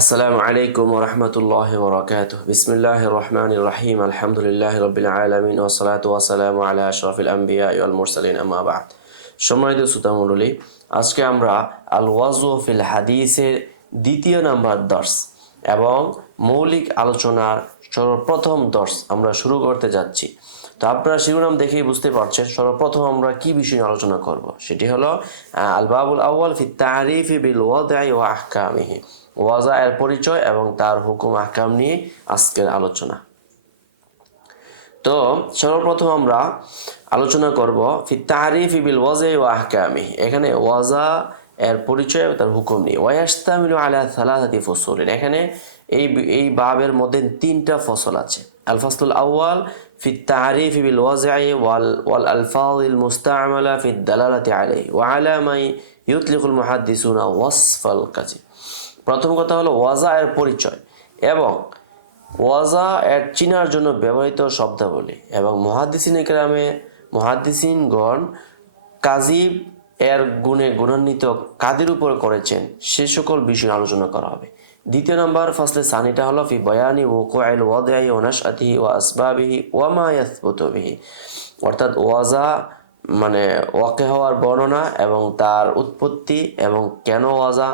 আসসালামু আলাইকুম ওয়া রাহমাতুল্লাহি ওয়া বারাকাতুহু। বিসমিল্লাহির রহমানির রহিম। আলহামদুলিল্লাহি রাব্বিল আলামিন ওয়া সলাতু ওয়া সালামু আলা আশরাফিল আম্বিয়া ওয়াল মুরসালিন, আম্মা বা'দ। সম্মানিত শ্রোতামণ্ডলী, আজকে আমরা আল ওয়াজু ফিল হাদিসের দ্বিতীয় নাম্বার দর্স এবং মৌলিক আলোচনার সর্বপ্রথম দর্স আমরা শুরু করতে যাচ্ছি। তো আপনারা শিরোনাম দেখেই বুঝতে পারছেন সর্বপ্রথম আমরা কি বিষয় নিয়ে আলোচনা করব। সেটি হলো আল বাবুল আউয়াল ফি তারিফি বিল ওয়াদঈ ওয়া আহকামিহি। ওয়াজা এর পরিচয় এবং তার হুকুম আহকাম নিয়ে আজকের আলোচনা। তো সর্বপ্রথম আমরা আলোচনা করব ফি তারিফি বিল ওয়াজঈ ওয়া আহকামিহি। এখানে ওয়াজা এর পরিচয় এবং তার হুকুম নিয়ে। ওয়ায়াস্তামিলু আলা সালাসাতি ফুসুলিন। এখানে এই বাবের মধ্যে তিনটা ফসল আছে। আল ফাসলুল আউয়াল ফি তারিফি বিল ওয়াজঈ ওয়াল আলফাযিল মুস্তা'মালা ফি দালালাতি আলাইহি ওয়া আলা মা ইউতলিকুল মুহাদ্দিসুনা ওয়াসফাল কাযিব। প্রথম কথা হলো ওয়াজা এর পরিচয় এবং ওয়াজা এর চিনার জন্য ব্যবহৃত শব্দাবলী এবং মুহাদ্দিসিনগণ কাযিব এর গুণে গুণান্বিত কাদের উপর করেছেন সে সকল বিষয় আলোচনা করা হবে। দ্বিতীয় নম্বর ফাসলে সানিটা হলো ফি বয়ানি ওয়াকুআইল ওয়াদঈ ওয়া নাশআতিহি ওয়া আসবাবিহি ওয়া মা ইয়াসবুতু বিহি। অর্থাৎ ওয়াজা মানে ওয়াকে হওয়ার বর্ণনা এবং তার উৎপত্তি এবং কেন ওয়াজা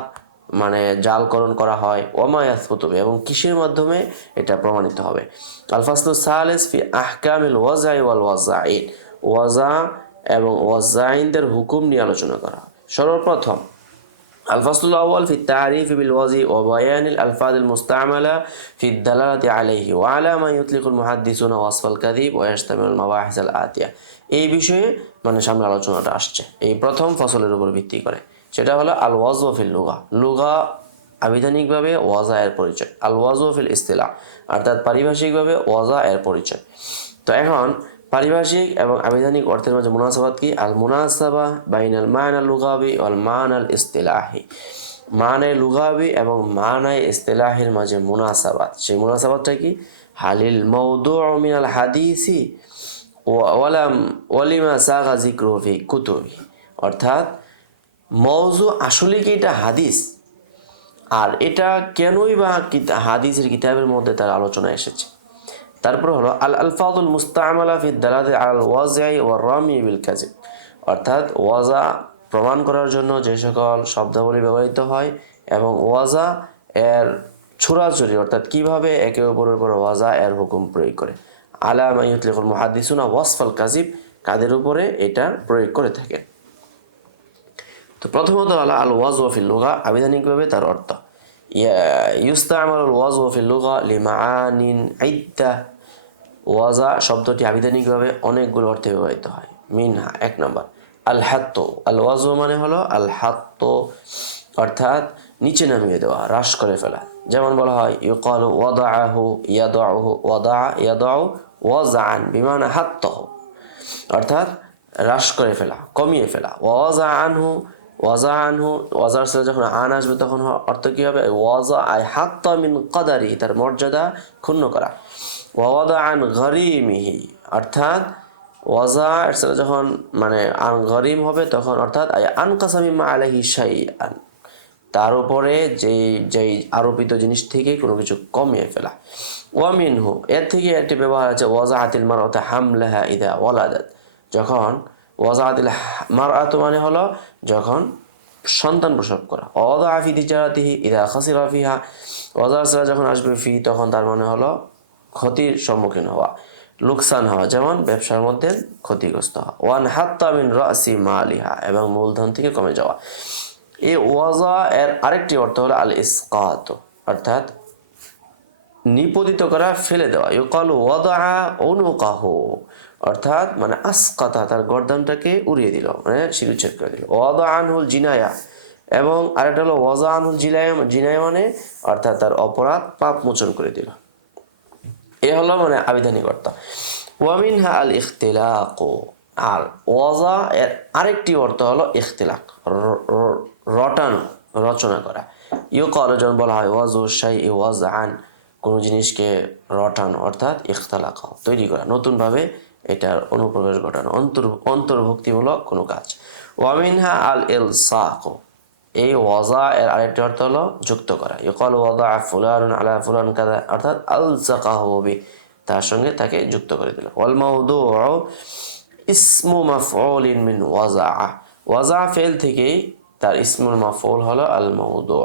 জালকরণ করা হয়, ওমা ইয়াসবুতু বিহি, এবং কিসের মাধ্যমে এটা প্রমাণিত হবে। আল ফাসলু সালিস ফি আহকামিল ওয়াজঈ ওয়াল ওয়াজাঈন। ওয়াজা এবং ওয়াজাইনদের হুকুম নিয়ে আলোচনা করা হয়। সর্বপ্রথম আল ফাসলুল আউয়াল ফি তারিফি বিল ওয়াজঈ ওয়া বায়ানিল আলফাযিল মুস্তা'মালা ফি দালালাতি আলাইহি ওয়া আলা মা ইউতলিকুল মুহাদ্দিসুনা ওয়াসফাল কাযিব ওয়া ইয়াশতামিলুল মাবাহিসাল আতিয়া। এই বিষয়ে সামনে আলোচনাটা আসছে এই প্রথম ফসলের উপর ভিত্তি করে। সেটা হলো আল ওয়াজু ফিল লুগা। লুগা আবিধানিকভাবে ওয়াজা এর পরিচয়। আল ওয়াজু ফিল ইসতিলাহ অর্থাৎ পারিভাষিকভাবে ওয়াজা এর পরিচয়। তো এখন পারিভাষিক এবং আবিধানিক অর্থের মাঝে মুনাসাবাত কি? আল মুনাসাবা বাইনাল মা'নাল লুগাবি ওয়াল মা'নাল ইসতিলাহি। মানায় লুগাবি এবং মানায় ইসতিলাহের মাঝে মুনাসাবাত। সেই মুনাসাবাতটা কি? হালিল মাওদুউ মিনাল হাদিসি ওয়ালিমা সাগা যিকরুহু ফি কুতুবি। অর্থাৎ মওজু আসলে কি এটা হাদিস, আর এটা কেনই বা হাদিসের কিতাবের মধ্যে তার আলোচনা এসেছে। তারপর হলো আল আলফাযুল মুস্তা'মালা ফি দালালাতি আলাল ওয়াজঈ ওয়া রামি বিল কাযিব। অর্থাৎ ওয়াজা প্রমাণ করার জন্য যে সকল শব্দাবলী ব্যবহৃত হয় এবং ওয়াজা এর ছুরাছুরি অর্থাৎ কিভাবে একে অপরের উপর ওয়াজা এর হুকুম প্রয়োগ করে। আলা মা ইউতলিকুল মুহাদ্দিসুনা ওয়াসফাল কাযিব, কাদের উপরে এটা প্রয়োগ করে থাকে। তো প্রথমত হলো আল ওয়াজু ফিল লুগা, আবিধানিকভাবে তার অর্থ ইউস্তা'মালুল ওয়াজু ফিল লুগা লিমাআনিন ইদ্দা। ওয়াজা শব্দটি আবিধানিকভাবে অনেকগুলো অর্থে ব্যবহৃত হয়। মিনহা, এক নম্বর আল হাত্তু। আল ওয়াজু মানে হলো আল হাত্তু অর্থাৎ নিচে নামিয়ে দেওয়া, হ্রাস করে ফেলা। যেমন বলা হয় ইউকালু ওয়াদাআহু ইয়াদাউহু, ওয়াদাআ ইয়াদাউ ওয়াজআন বিমানা হাত্তাহু, অর্থাৎ হ্রাস করে ফেলা, কমিয়ে ফেলা। ওয়াজা আনহু, ওয়াজা আনহু, ওয়াজার সাথে যখন আন আসবে তখন অর্থ কী হবে? ওয়াজা আই হাত্তা মিন কদারি, তার মর্যাদা ক্ষুণ্ণ করা। ওয়াদা আন গরিমিহি, অর্থাৎ ওয়াজা এর সাথে যখন আন গরিম হবে তখন অর্থাৎ আই আনকাসা মিম্মা আলাইহি শাইআন, তার উপরে যেই আরোপিত জিনিস থেকে কোনো কিছু কমিয়ে ফেলা। ওয়ামিনহু, এর থেকে একটি ব্যবহার আছে ওয়াজাআতিল মারআতু হামলাহা ইযা ওয়ালাদাত। যখন ওয়াজাআতিল মারআতু মানে হলো যখন সন্তান প্রসব করা। ওয়াদাআ ফি তিজারাতিহি ইযা খাসিরা ফিহা, ওয়াজার সাথে যখন আসবে ফি তখন তার মানে হলো ক্ষতির সম্মুখীন হওয়া, লোকসান হওয়া, যেমন ব্যবসার মধ্যে ক্ষতিগ্রস্ত হওয়া। ওয়ান হাত্তা মিন রাসি মালিহা, এবং মূলধন থেকে কমে যাওয়া। এই ওয়াজা এর আরেকটি অর্থ হলো আল ইসকাত, অর্থাৎ নিপতিত করা, ফেলে দেওয়া। ইউকালু ওয়াদাআ উনুকাহু, অর্থাৎ আসকাতা, তার গর্দানটাকে উড়িয়ে দিল, শিরুচ্ছেদ করে দিল। ওয়াদা আনহুল জিনায়া, এবং আরেকটা হলো ওয়াজা আনহুল জিনায়া অর্থাৎ তার অপরাধ পাপ মোচন করে দিল। এ হলো আবিধানিক অর্থ। ওয়ামিনহা আল ইখতিলাক, আর ওয়াজা এর আরেকটি অর্থ হলো ইখতিলাক, রটানো, রচনা করা। ইউকালু, যেমন বলা হয় ওয়াজু শাইই ওয়াজআন, কোনো জিনিসকে রটানো অর্থাৎ ইখতিলাক, তৈরি করা, নতুনভাবে এটার অনুপ্রবেশ ঘটানো, অন্তর্ভুক্তিমূলক কোনো কাজ। ওয়ামিনহা আল ইলসাক, এই ওয়াজা এর আরেকটি অর্থ হলো যুক্ত করা। ইউকাল ওয়াজা ফুলান আলা ফুলান কাদা, অর্থাৎ আলসাকাহু বি, তার সঙ্গে তাকে যুক্ত করে দিল। ওয়াল মাউদুউ ইসমু মাফউলিন মিন ওয়াজা, ওয়াজা ফেল থেকেই তার ইসমুল মাফউল হলো আল মাউদুউ।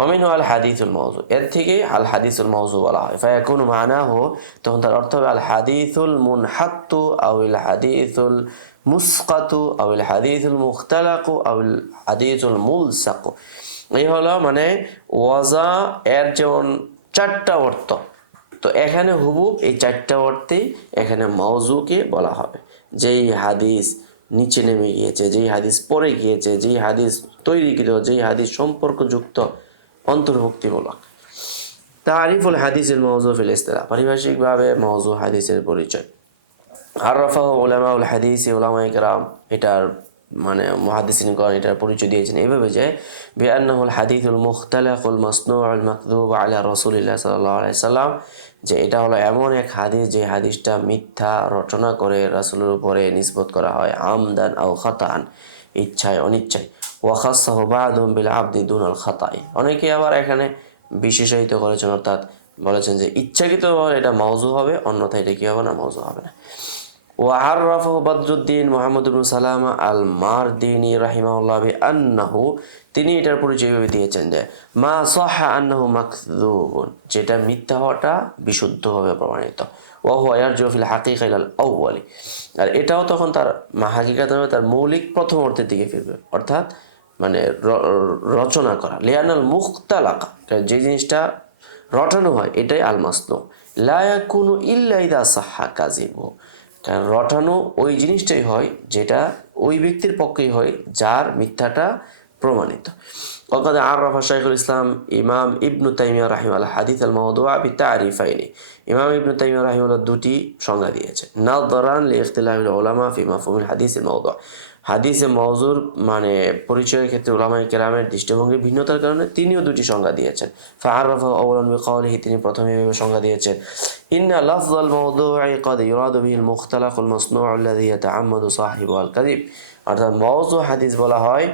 ওমিনহু আল হাদিসুল মাউযু, এর থেকে আল হাদিসুল মাউযু বলা হয়। ফায়াকুনু মানাহু, তখন তার অর্থ হবে আল হাদিসুল মুনহাত্তু আও আল হাদিসুল মুসকাতু আও আল হাদিসুল মুখতালাকু আও আল হাদিসুল মুলসাকু। এই হলো মানে ওয়াজা এর যেমন চারটা অর্থ, তো এখানে হুবুব এই চারটা অর্থেই এখানে মাউযুকে বলা হবে। যেই হাদিস নিচে নেমে গিয়েছে, যেই হাদিস পড়ে গিয়েছে, যেই হাদিস তৈরিকৃত, যেই হাদিস সম্পর্কযুক্ত, অন্তর্ভুক্তিমূলক। তারিফুল হাদিসের মাউযু ফিল ইসতিলাহ, পারিভাষিকভাবে মাউযু হাদিসের পরিচয়। আররাফাহু উলামাউল হাদিস, উলামায়ে কেরাম এটার মানে মুহাদ্দিসিনগণ এটার পরিচয় দিয়েছেন এইভাবে যে বিআন্নাহুল হাদিসুল মুখতালাকুল মাসনুউল মাকযুব আলা রাসূলিল্লাহ সাল্লাল্লাহু আলাইহি সাল্লাম, যে এটা হলো এমন এক হাদিস যে হাদিসটা মিথ্যা রচনা করে রাসূলের উপরে নিসবত করা হয়, আমদান আও খাতাআন, ইচ্ছায় অনিচ্ছায়। ওয়া খাসসাহু বা'দুহুম বিল আবদি দুনাল খাতাই, অনেকে আবার এখানে বিশেষায়িত করেছেন, অর্থাৎ বলেছেন যে ইচ্ছাকৃতভাবে এটা মাউযু হবে, অন্যথায় এটা কি হবে না, মাউযু হবে না। ওয়াআররাফাহু বদরুদ্দিন মুহাম্মদ ইবনে সালামা আল মারদিনি রাহিমাহুল্লাহ বিআন্নাহু, তিনি এটার পরিচয় এভাবে দিয়েছেন যে মা সাহহা আন্নাহু মাকযুবুন, যেটা মিথ্যা হওয়াটা বিশুদ্ধভাবে প্রমাণিত। ওয়া হুয়া ইয়ারজিউ ফিল হাকিকা ইলাল আউয়ালি, আর এটাও তখন তার হাকিকাত তার মৌলিক প্রথম অর্থের দিকে ফিরবে, অর্থাৎ মানে রচনা করা। লিয়ানাল মুখতালাকা, যে জিনিসটা রটানো হয় এটাই আল মাসনু, লা ইয়াকুনু ইল্লা ইযা সাহহা কাযিবু, কারণ রটানো ওই জিনিসটাই হয় যেটা ওই ব্যক্তির পক্ষেই হয় যার মিথ্যাটা প্রমাণিত। ওয়াকাদ আররাফা শাইখুল ইসলাম ইমাম ইবনু তাইমিয়া রাহিমাহুল্লাহ হাদিস আল মাওদুআ বিতারিফাইনি, ইমাম ইবনু তাইমিয়া রাহিমাহুল্লাহ দুটি সংজ্ঞা দিয়েছেন। নাযরান লিইখতিলাফিল উলামা ফি মাফহুমিল হাদিস আল মাওদুআ, হাদিসে মাওযুর মানে পরিচয়ের ক্ষেত্রে উলামায়ে কেরামের দৃষ্টিভঙ্গির ভিন্নতার কারণে তিনিও দুটি সংজ্ঞা দিয়েছেন। ফাআররাফা আওয়ালান বিকাউলিহি, তিনি প্রথমে সংজ্ঞা দিয়েছেন ইন্না লাফযাল মাওদু'i ক্বাদ ইউরাদু বিহিল মুখতালাকুল মাসনু'উ আল্লাযী ইয়াতাআম্মাদু সাহিবুহু আল কাযিব, অর্থাৎ মাওযু হাদিস বলা হয়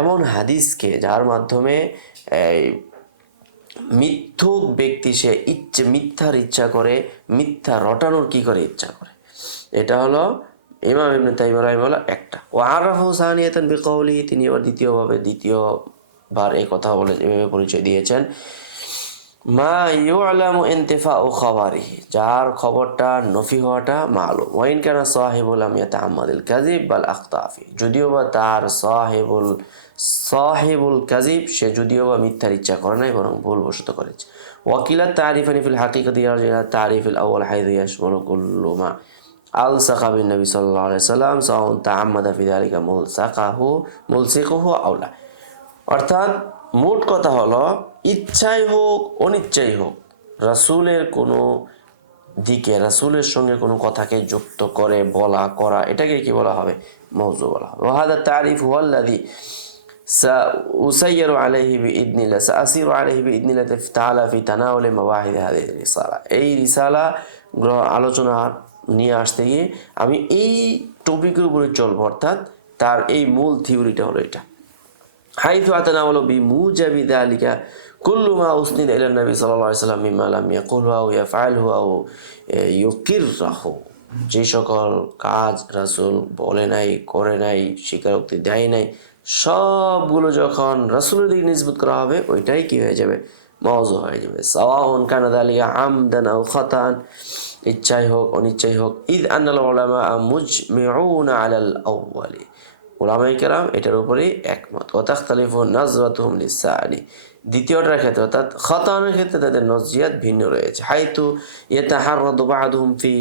এমন হাদিসকে যার মাধ্যমে মিথ্যুক ব্যক্তি সে মিথ্যার ইচ্ছা করে, মিথ্যা রটানোর কি করে ইচ্ছা করে। এটা হলো ইমাম ইবনে তাইমিয়া রাহিমাহুল্লাহ একটা। ওয়া আরাফাহু সানিয়াতান বিকাউলিহি, তিনি আবার দ্বিতীয়বার এই কথা বলে এভাবে পরিচয় দিয়েছেন মা ইউলামু ইনতিফাউ খাবারিহি, যার খবরটা নফি হওয়াটা মালুম। ওয়া ইন কানা সাহিবুল লাম ইয়াতাআম্মাদিল কাযিব বাল আখতাফি, যদিও বা তার সাহিবুল কাযিব সে যদিও বা মিথ্যার ইচ্ছা করে নাই বরং ভুলবশত করেছে। ওয়াকিলাত তারিফানি ফিল হাকিকাতি ইয়ারজিউ তারিফিল আউয়াল হাইযু ইয়াশমালু কুল্লু মা আলসাকা বিন নবী সাল্লাল্লাহু আলাইহি সাল্লাম সাওয়াউন তাআম্মাদা ফি যালিকা মুলসিকুহু আও লা, অর্থাৎ মোট কথা হলো ইচ্ছাই হোক অনিচ্ছাই হোক রাসূলের কোনো দিকে, রাসূলের সঙ্গে কোনো কথাকে যুক্ত করে বলা করা, এটাকে কি বলা হবে, মাউযু বলা হবে। ওয়া হাদা তারিফ হুয়া আল্লাযী সাউসাইয়িরু আলাইহি বিইذনিল্লাহ সাআসিরু আলাইহি বিইذনিল্লাহ তাআলা ফি তানাউলি মাওয়াহিদ হাযিহি রিসালা, এই রিসালা আলোচনা নিয়ে আসতে গিয়ে আমি এই টপিকের উপরে চলবো, অর্থাৎ তার এই মূল থিওরিটা হলো এটা। হাইথু আতানাওয়ালু বিমুজাবি যালিকা কুল্লু মা উসনিদা ইলা নবী সাল্লাল্লাহু আলাইহি ওয়াসাল্লাম মিম্মা লাম ইয়াকুলহু আও ইয়াফআলহু আও ইউকিররাহু, যে সকল কাজ রাসূল বলে নাই, করে নাই, স্বীকারোক্তি দেয় নাই, সবগুলো যখন রাসূলের দিকে নিসবত করা হবে ওইটাই কি হয়ে যাবে, মাউযু হয়ে যাবে। সাওয়াউন কানা যালিকা আমদান আও খাতাআন, ইচ্ছাই হোক অনিচ্ছাই হোক। ইদ আন্নাল উলামা মুজমিউনা আলাল আউয়ালি, উলামায়ে কেরাম এটার উপরেই একমত। ওয়া তাখতালিফু নাজরাতুহুম লিসানি, দ্বিতীয়টার ক্ষেত্রে অর্থাৎ খাতানের ক্ষেত্রে তাদের নজরিয়াত ভিন্ন রয়েছে। হাইতু ইয়াতাহাররাদু বা'দুহুম ফি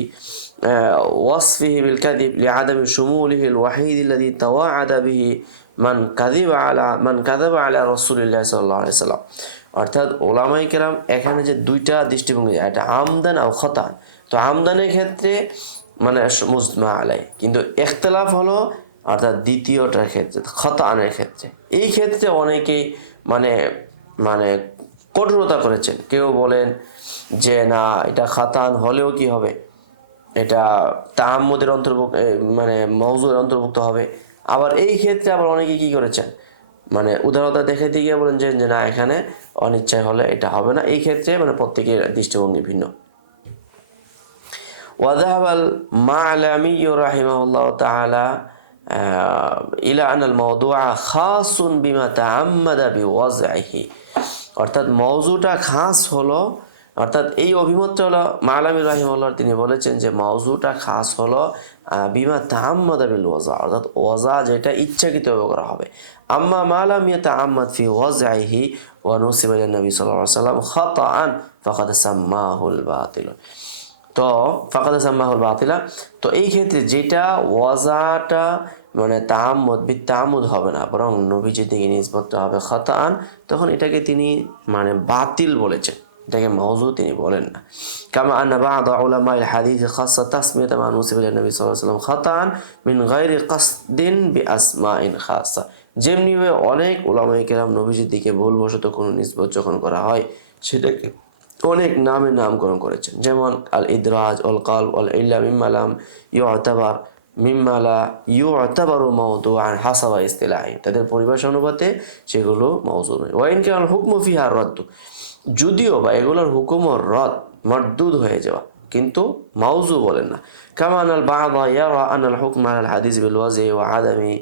ওয়াসফিহি বিল কাযিব লিআদামি শুমুলিহি আল ওয়াহিদ আল্লাযী তাওয়াআদা বিহি মান কাযাবা আলা রাসূলিল্লাহ সাল্লাল্লাহু আলাইহি সাল্লাম, অর্থাৎ উলামায়ে কেরাম এখানে যে দুইটা দৃষ্টিভঙ্গি, এটা আমদান আর খাতান, তো আমদানের ক্ষেত্রে মানে মুজমা আলাই, কিন্তু ইখতিলাফ হলো অর্থাৎ দ্বিতীয়টার ক্ষেত্রে খাতানের ক্ষেত্রে। এই ক্ষেত্রে অনেকেই মানে মানে কঠোরতা করেছেন, কেউ বলেন যে না এটা খাতান হলেও কি হবে, এটা তাআম্মুদের অন্তর্ভুক্ত মানে মাউযুর অন্তর্ভুক্ত হবে। আবার এই ক্ষেত্রে আবার অনেকে কি করেছেন মানে উদারতা দেখাইতে গিয়ে বলেন যে না এখানে অনিচ্ছায় হলে এটা হবে না। এই ক্ষেত্রে মানে প্রত্যেকের দৃষ্টিভঙ্গি ভিন্ন। وذهب المعلمي رحمه الله تعالى إلى أن الموضوع خاص بما تعمد بوضعه অর্থাৎ মওজুটা খাস হলো, অর্থাৎ এই অভিমতটা হলো মালামি রাহিমাহুল্লাহ তিনি বলেছেন যে মওজুটা খাস হলো বিমা তাআম্মাদা বিল ওয়াজা, অর্থাৎ ওয়াজা যেটা ইচ্ছাকৃতভাবে করা হবে। আম্মা মালাম ইয়াতাআম্মাদ ফি ওয়াজইহি ওয়া নুসিবা ইলা নবী সাল্লাল্লাহু আলাইহি ওয়াসাল্লাম খাতাআন ফাকাদ সাম্মাহুল বাতিল, তো ফাকাদ সাম্মাহুল বাতিলা, তো এই ক্ষেত্রে যেটা ওয়াজাটা মানে তাআম্মুদ হবে না, বরং নবীজির দিকে নিসবত হবে খাতাআন, তখন এটাকে তিনি মানে বাতিল বলেছেন, এটাকে মাওযু তিনি বলেন না। কামা আন্না বা'দ উলামাইল হাদিস খাসসা তাসমিয়াত মা নুসিবা ইলা নবী সাল্লাল্লাহু আলাইহি ওয়াসাল্লাম খাতাআন মিন গায়রি কাসদিন বিআসমাইন খাসসা, যেমনি অনেক উলামায়ে কেরাম নবীজির দিকে ভুলবশত কোনো নিসবত যখন করা হয় সেটাকে অনেক নামে নামকরণ করেছেন, যেমন আল ইদরাজ অল কালব অল ইল্লা মিম্মালাম ইউতাবার মিম্মালা ইউতাবারু মাওদুআন হাসাবা ইসতিলাহি, তাদের পরিভাষা অনুপাতে সেগুলো মাওযু নয়। ওয়াইন কাল হুকমু ফিহা রদ্দ, যদিও বা এগুলোর হুকুম ও রদ মরদুদ হয়ে যাওয়া, কিন্তু মাওযু বলেন না। কামান আল বা'দা ইয়ারা আন আল হুকম আল হাদিস বিল ওয়াজি ওয়া আদামি,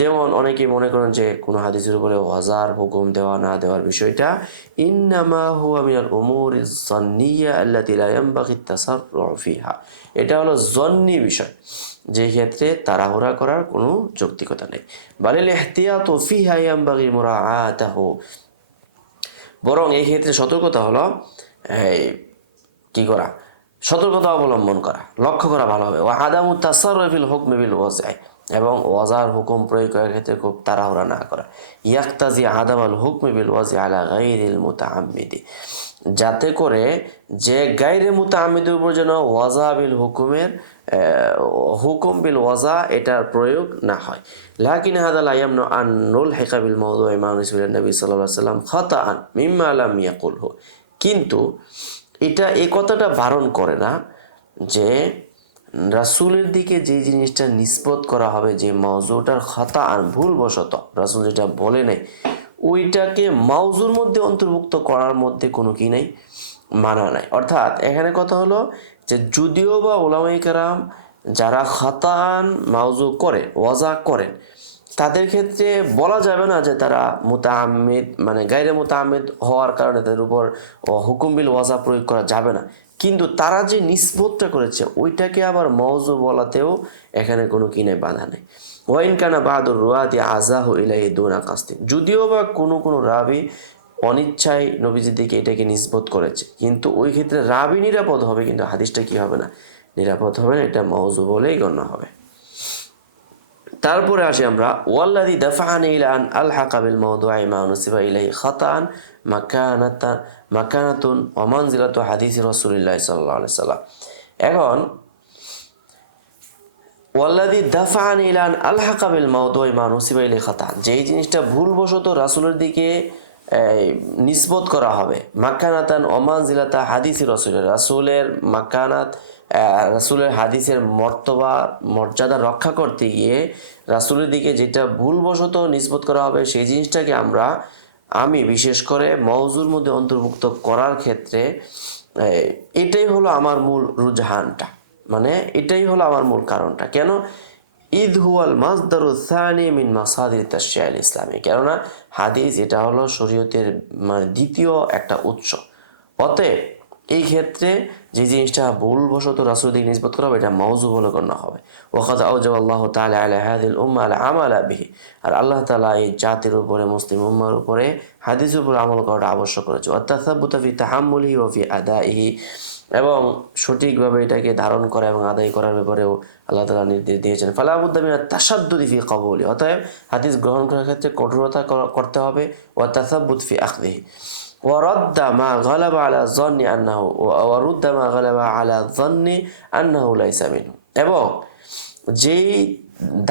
যেমন অনেকেই মনে করেন যে কোনো হাদিসের উপরে ওয়াজার হুকুম দেওয়া না দেওয়ার বিষয়টা ইন্নামা হুয়া মিনাল উমুরিজ যন্নিয়া আল্লাতী লা ইয়ানবাগি তাসাররু ফিহা, এটা হলো জন্নি বিষয়, যে ক্ষেত্রে তাড়াহুড়া করার কোনো যৌক্তিকতা নেই। বালিল ইহতিয়াতু ফিহা ইয়ানবাগি মুরাআতাহু, বরং এই ক্ষেত্রে সতর্কতা হলো কি করা, সতর্কতা অবলম্বন করা, লক্ষ্য করা ভালো হবে। ওয়া আদামু তাসাররুফ ফিল হুকমি বিল ওয়াজই, এবং ওয়াজার হুকুম প্রয়োগ করার ক্ষেত্রে খুব তাড়াহুড়া না করা। ইয়াক্তাজি আদাম আল হুকমি বিল ওয়াজি আলা গায়রিল মুতাআম্মিদি, যাতে করে যে গায়রে মুতাআম্মিদের উপর যেন ওয়াজা বিল হুকুমের হুকুম বিল ওয়াজা এটার প্রয়োগ না হয়। লাকিন হাদা লা ইয়ামনু আন নুলহিকা বিল মাওদুই মা নুসিবা ইলা নবী সাল্লাল্লাহু আলাইহি ওয়াসাল্লাম খাতাআন মিম্মা লাম ইয়াকুলহু, কিন্তু এটা এই কথাটা বারণ করে না যে রাসূলের দিকে যে জিনিসটা নিসবত করা হবে, যে মাওযুটার খাতাআন ভুলবশত রাসূল যেটা বলে নাই ওইটাকে মাওযুর মধ্যে অন্তর্ভুক্ত করার মধ্যে কোনো কি নাই, মানা নাই। অর্থাৎ এখানে কথা হলো যে যদিও বা উলামায়ে কেরাম যারা খাতাআন মাওযু করে ওয়াজা করেন তাদের ক্ষেত্রে বলা যাবে না যে তারা মুতাআম্মিদ মানে গায়রে মুতাআম্মিদ হওয়ার কারণে তাদের উপর হুকুম বিল ওয়াজা প্রয়োগ করা যাবে না, কিন্তু তারা যে নিসবতটা করেছে ওইটাকে আবার মাওযু বলাতেও এখানে কোনো কি নাই, বাধা নেই। ওয়াইন কানা বাদুর রুয়াতি আযাহু ইলাইহি দুনা কাসদি, যদিও বা কোনো রাবি অনিচ্ছায় নবীজির দিকে এটাকে নিসবত করেছে, কিন্তু ওই ক্ষেত্রে রাবি নিরাপদ হবে, কিন্তু হাদিসটা কি হবে না, নিরাপদ হবে না, এটা মাওযু বলেই গণ্য হবে। তারপরে আসি আমরা ওয়াল্লাযী দাফা'আনি ইলা আন আলহাকা বিল মাওদু'i মা নুসিবা ইলাইহি খাতাআন মাকানাতুন ওয়া মানজিলাতু হাদিসি রাসূলিল্লাহ সাল্লাল্লাহু আলাইহি সাল্লাম। এখন ওয়াল্লাযী দাফা'আনি ইলা আন আলহাকা বিল মাওদু'i মা নুসিবা ইলাইহি খাতাআন, যেই জিনিসটা ভুলবশত রাসূলের দিকে নিসবত করা হবে, মাকানাতান ওয়া মানজিলাতা হাদিসি রাসূলের মাকানাত রাসূলের হাদিসের মর্যাদা রক্ষা করতে গিয়ে রাসূলের দিকে যেটা ভুলবশত নিসবত করা হবে সেই জিনিসটাকে আমি বিশেষ করে মাওযুর মধ্যে অন্তর্ভুক্ত করার ক্ষেত্রে এটাই হলো আমার মূল রুজহানটা, মানে এটাই হলো আমার মূল কারণটা। কেন? ঈদ হুয়াল মাসদারু সানি মিন মাসাদির তাশরি'আল ইসলামী, কেননা হাদিস এটা হলো শরীয়তের মানে দ্বিতীয় একটা উৎস। অতএব এই ক্ষেত্রে যে জিনিসটা ভুলবশত রাসূলের দিকে নিসবত করা হবে এটা মাওযু বলে গণ্য হবে। ওয়াকাদ আওজাবাল্লাহু তাআলা আলা হাযিল উম্মাহ আল আমালা বিহি, আর আল্লাহ তাআলা এই জাতির উপরে মুসলিম উম্মার উপরে হাদিসের উপর আমল করাটা আবশ্যক করেছে। ওয়া তাসাব্বুতা ফি তাহাম্মুলিহি ওয়া ফি আদাইহি, এবং সঠিকভাবে এটাকে ধারণ করা এবং আদায় করার ব্যাপারেও আল্লাহ তাআলা নির্দেশ দিয়েছেন। ফালা বুদ্দা মিনাত তাশাদ্দুদি ফি কবুলি, অতএব হাদিস গ্রহণ করার ক্ষেত্রে কঠোরতা করতে হবে। ওয়া তাসাব্বুত ফি আখদিহি ওয়ারদ্দা মা গালাবা আলা যন্নি আন্নাহু ওয়ারুদ্দা মা গালাবা আলা যন্নি আন্নাহু লাইসা মিনহু, এবং যেই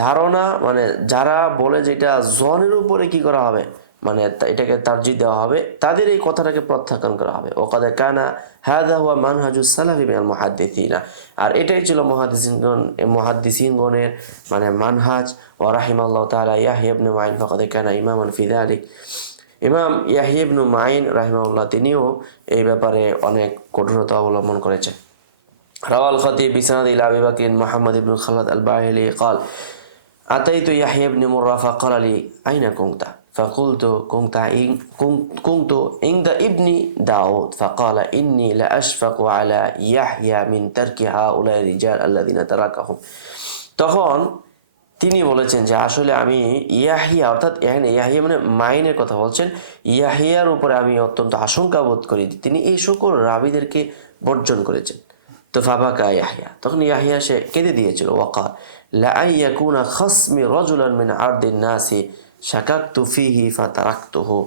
ধারণা মানে যারা বলে যেটা জনের উপরে কি করা হবে মানে এটাকে তারজিহ দেওয়া হবে, তাদের এই কথাটাকে প্রত্যাখ্যান করা হবে। ওয়াকাদ কানা হাযা হুয়া মানহাজুস সালাফি মিনাল মুহাদ্দিসিনা, আর এটাই ছিল মুহাদ্দিসিনগণের মানে মানহাজ। ওয়া রাহিমাল্লাহু তাআলা ইয়াহইয়া ইবনে মাইন ফাকাদ কানা ইমামান ফি যালিক। ইমাম ইয়াহইয়া ইবনে মাইন রাহিমাহুল্লাহ তিনিও এই ব্যাপারে অনেক কঠোরতা অবলম্বন করেছেন। রাওয়াল খতিব বিসনাদ ইলা আবি বকর মুহাম্মদ ইবনে খালাদ আল বাহিলি قال আতাইতু ইয়াহইয়া ইবনে মুররা ফাকাল লি আইনা কুনতা ফাকুলতু কুনতু ইনদা ইবনি দাউদ ফাকাল ইন্নী লা আশফাকু আলা ইয়াহইয়া মিন তারকি হাউলাই রিজাল আল্লাযিনা তারাকাহুম। তখন তিনি বলেছেন যে আসলে আমি ইয়াহিয়া, অর্থাৎ এখানে ইয়াহিয়া মানে মাইনের কথা বলছেন, ইয়াহিয়ার উপরে আমি অত্যন্ত আশঙ্কা বোধ করি তিনি এই সকল রাবীদেরকে বর্জন করেছেন। তো ফাবাকা ইয়াহিয়া, তখন ইয়াহিয়া সে কেঁদে দিয়েছিল। ওয়াকাল লা আইয়াকুনা খাসমি রাজুলান মিন আরদিন নাসি শাকাকতু ফিহি ফাতারাকতুহু,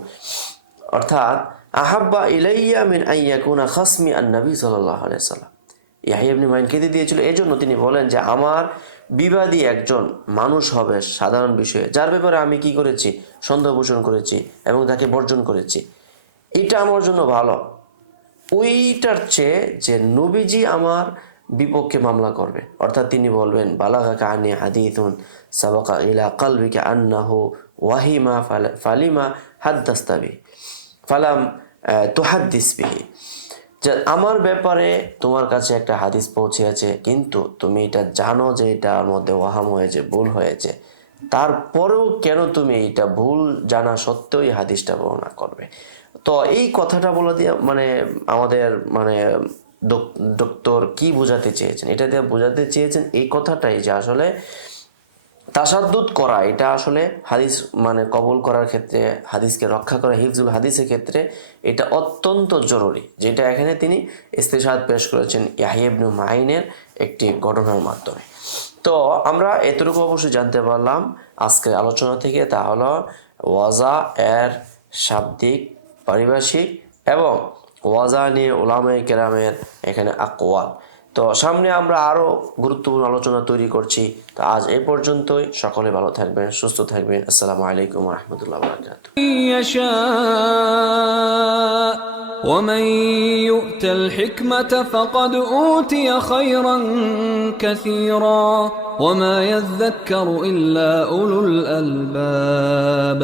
অর্থাৎ আহাব্বা ইলাইয়া মিন আইয়াকুনা খাসমি আন-নবী সাল্লাল্লাহু আলাইহি ওয়াসাল্লাম। ইয়াহিয়া ইবনে মাইন কেঁদে দিয়েছিল এজন্য তিনি বলেন যে আমার বিবাদী একজন মানুষ হবে সাধারণ বিষয়ে, যার ব্যাপারে আমি কি করেছি, সন্দেহ পোষণ করেছি এবং তাকে বর্জন করেছি, এটা আমার জন্য ভালো ওইটার চেয়ে যে নবীজি আমার বিপক্ষে মামলা করবে। অর্থাৎ তিনি বলবেন বালাগাকা আনি হাদিসুন সাবাকা ইলা কলবিকা আন্নাহু ওয়াহিমা ফালিমা হাদ্দাস্তাবি ফালাম তুহাদ্দিস বিহি, যে আমার ব্যাপারে তোমার কাছে একটা হাদিস পৌঁছেছে কিন্তু তুমি এটা জানো যে এটার মধ্যে ওয়াহাম হয়েছে, ভুল হয়েছে, তারপরেও কেন তুমি এটা ভুল জানা সত্ত্বেও এই হাদিসটা বর্ণনা করবে। তো এই কথাটা বলে দিয়ে মানে আমাদের মানে ডক্টর কি বোঝাতে চেয়েছেন, এটা দিয়ে বোঝাতে চেয়েছেন এই কথাটাই যে আসলে তাসাদ্দুদ করা এটা আসলে হাদিস মানে কবুল করার ক্ষেত্রে, হাদিসকে রক্ষা করা, হিফজুল হাদিসের ক্ষেত্রে এটা অত্যন্ত জরুরি, যেটা এখানে তিনি ইস্তিশহাদ পেশ করেছেন ইয়াহইয়া ইবনে মাইনের একটি ঘটনার মাধ্যমে। তো আমরা এতটুকু অবশ্যই জানতে পারলাম আজকের আলোচনা থেকে, তা হলো ওয়াজা এর শাব্দিক, পারিভাষিক এবং ওয়াজা নিয়ে উলামায়ে কেরামের এখানে আকওয়াল। তো সামনে আমরা আরও গুরুত্বপূর্ণ আলোচনা তৈরি করছি। তো আজ এই পর্যন্তই, সকলে ভালো থাকবেন, সুস্থ থাকবেন। আসসালামু আলাইকুম ওয়া রাহমাতুল্লাহি ওয়া বারাকাতুহু। ومن يؤت الحكمة فقد أوتي خيرا كثيرا وما يذكر إلا أولو الألباب.